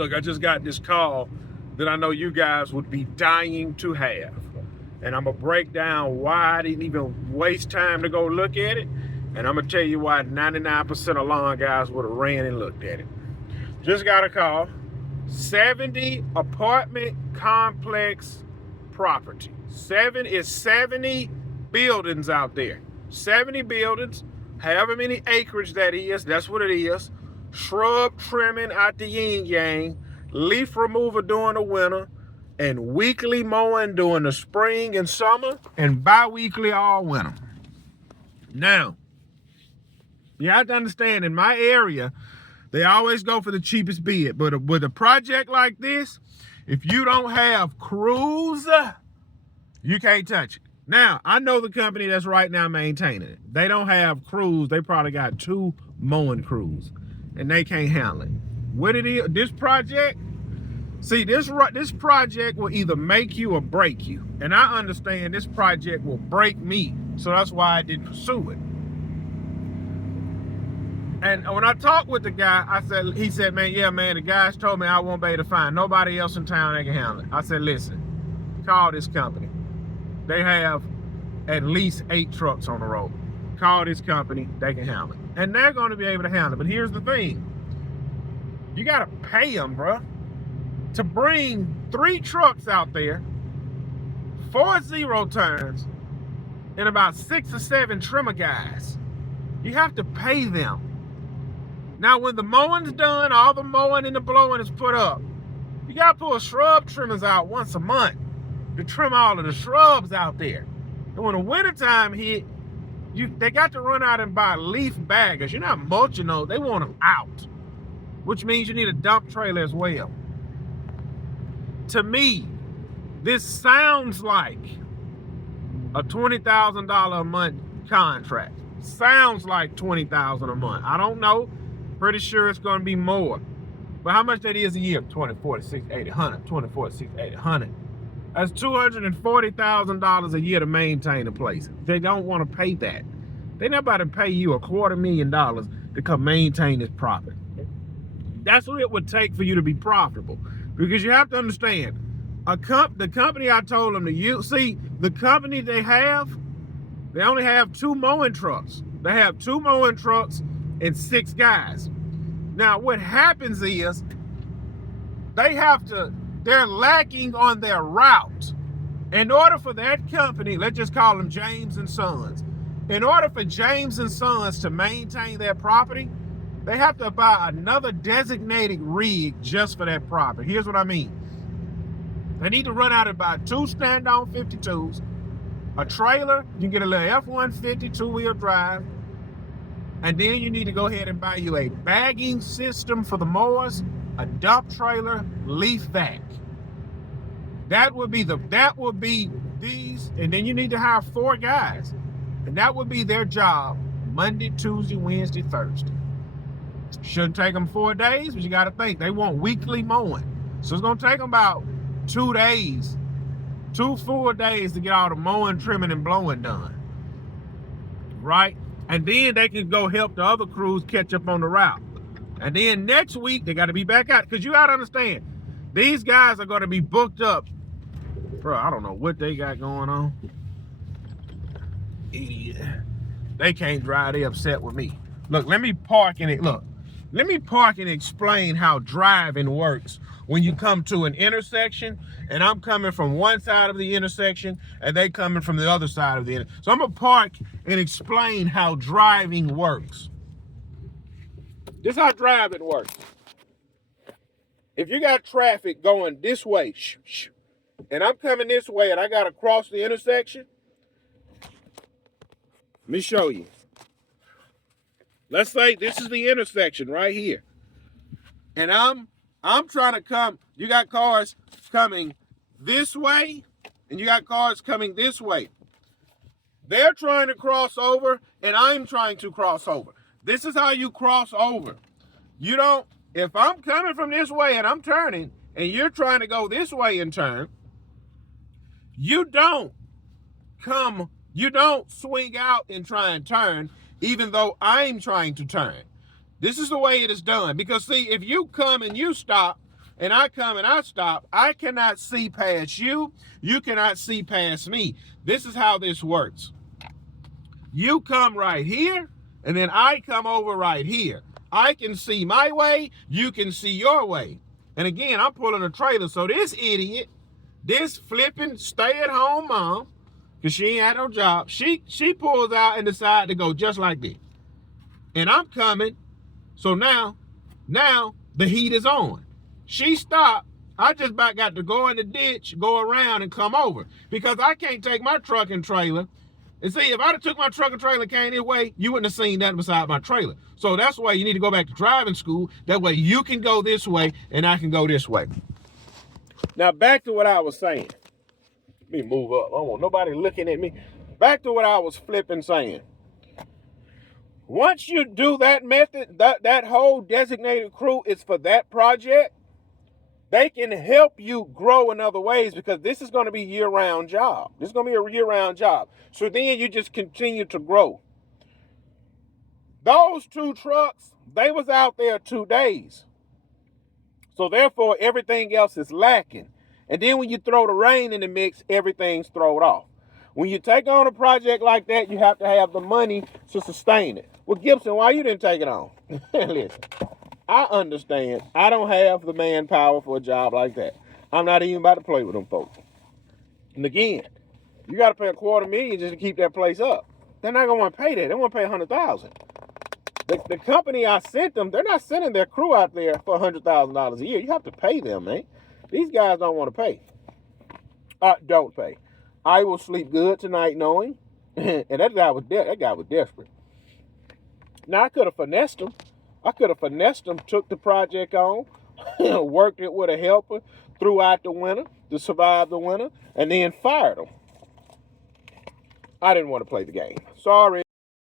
Look, I just got this call that I know you guys would be dying to have. And I'm going to break down why I didn't even waste time to go look at it. And I'm going to tell you why 99% of lawn guys would have ran and looked at it. Just got a call. 70 apartment complex property. 70 buildings out there. 70 buildings, however many acreage that is, that's what it is. Shrub trimming out the yin yang, leaf removal during the winter, and weekly mowing during the spring and summer, and bi-weekly all winter. Now, you have to understand, in my area, they always go for the cheapest bid. But with a project like this, if you don't have crews, you can't touch it. Now, I know the company that's right now maintaining it. They don't have crews. They probably got 2 mowing crews, and they can't handle it. What it is, this project, see, this project will either make you or break you. And I understand this project will break me, so that's why I didn't pursue it. And when I talked with the guy, he said, man, the guys told me I won't be able to find nobody else in town that can handle it. I said, listen, call this company. They have at least 8 trucks on the road. Call this company, they can handle it. And they're going to be able to handle it. But here's the thing. You got to pay them, bro, to bring 3 trucks out there, 4 zero turns, and about 6 or 7 trimmer guys. You have to pay them. Now, when the mowing's done, all the mowing and the blowing is put up, you got to pull shrub trimmers out once a month to trim all of the shrubs out there. And when the wintertime hit, they got to run out and buy leaf baggers. You're not mulching those. They want them out, which means you need a dump trailer as well. To me, this sounds like a $20,000 a month contract. Sounds like $20,000 a month. I don't know. Pretty sure it's going to be more. But how much that is a year? 20, 40, 60, 80, 100. 20, 40, 60, 80, 100. That's $240,000 a year to maintain a place. They don't want to pay that. They're not about to pay you $250,000 to come maintain this property. That's what it would take for you to be profitable. Because you have to understand, the company I told them to use, see, the company they only have 2 mowing trucks. They have 2 mowing trucks and 6 guys. Now, what happens is they're lacking on their route. In order for that company, let's just call them James and Sons. In order for James and Sons to maintain their property, they have to buy another designated rig just for that property. Here's what I mean. They need to run out and buy 2 stand-on 52s, a trailer. You can get a little F-150 2-wheel drive. And then you need to go ahead and buy you a bagging system for the mowers, a dump trailer, leaf vac. That would be these, and then you need to hire 4 guys. And that would be their job Monday, Tuesday, Wednesday, Thursday. Shouldn't take them 4 days, but you got to think, they want weekly mowing. So it's going to take them about 2 days, 2 full days to get all the mowing, trimming, and blowing done. Right? And then they can go help the other crews catch up on the route. And then next week, they got to be back out. Because you got to understand, these guys are going to be booked up. Bro, I don't know what they got going on. Idiot. They can't drive. They upset with me. Look, let me park and explain how driving works when you come to an intersection and I'm coming from one side of the intersection and they coming from the other side of the intersection. So I'm going to park and explain how driving works. This is how driving works. If you got traffic going this way, and I'm coming this way and I got to cross the intersection, let me show you. Let's say this is the intersection right here. And I'm trying to come, you got cars coming this way, and you got cars coming this way. They're trying to cross over, and I'm trying to cross over. This is how you cross over. You don't, if I'm coming from this way and I'm turning, and you're trying to go this way and turn, you don't swing out and try and turn, even though I'm trying to turn. This is the way it is done. Because see, if you come and you stop, and I come and I stop, I cannot see past you. You cannot see past me. This is how this works. You come right here, and then I come over right here. I can see my way, you can see your way. And again, I'm pulling a trailer, so this idiot, this flipping stay-at-home mom, because she ain't had no job, she pulls out and decides to go just like this. And I'm coming, so now the heat is on. She stopped. I just about got to go in the ditch, go around, and come over. Because I can't take my truck and trailer. And see, if I'd have took my truck and trailer and came this way, you wouldn't have seen nothing beside my trailer. So that's why you need to go back to driving school. That way you can go this way and I can go this way. Now back to what I was saying. Let me move up. I don't want nobody looking at me. Back to what I was flipping saying. Once you do that method, that whole designated crew is for that project, they can help you grow in other ways because this is going to be a year-round job. This is going to be a year-round job. So then you just continue to grow. Those 2 trucks, they was out there 2 days. So therefore, everything else is lacking. And then when you throw the rain in the mix, everything's thrown off. When you take on a project like that, you have to have the money to sustain it. Well, Gibson, why you didn't take it on? Listen. I understand. I don't have the manpower for a job like that. I'm not even about to play with them folks. And again, you got to pay $250,000 just to keep that place up. They're not going to want to pay that. They want to pay $100,000. The company I sent them, they're not sending their crew out there for $100,000 a year. You have to pay them, man. These guys don't want to pay. Don't pay. I will sleep good tonight knowing. And that guy was desperate. Now, I could have finessed him. Took the project on, worked it with a helper throughout the winter to survive the winter, and then fired them. I didn't want to play the game. Sorry.